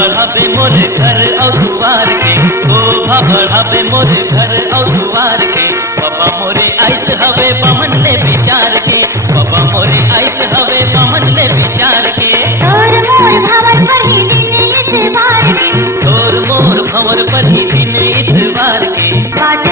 बढ़ावे मोरे घर और दुआर के, शोभा बढ़ावे मोरे घर और दुआर के। बाबा मोरे आइस हवे बमन ले विचार के, बाबा मोरे आइस हवे बमन ले विचार के। तोर मोर भवन पर ही दिन इतवार के, तोर मोर भंवर पर ही दिन इतवार के। बाट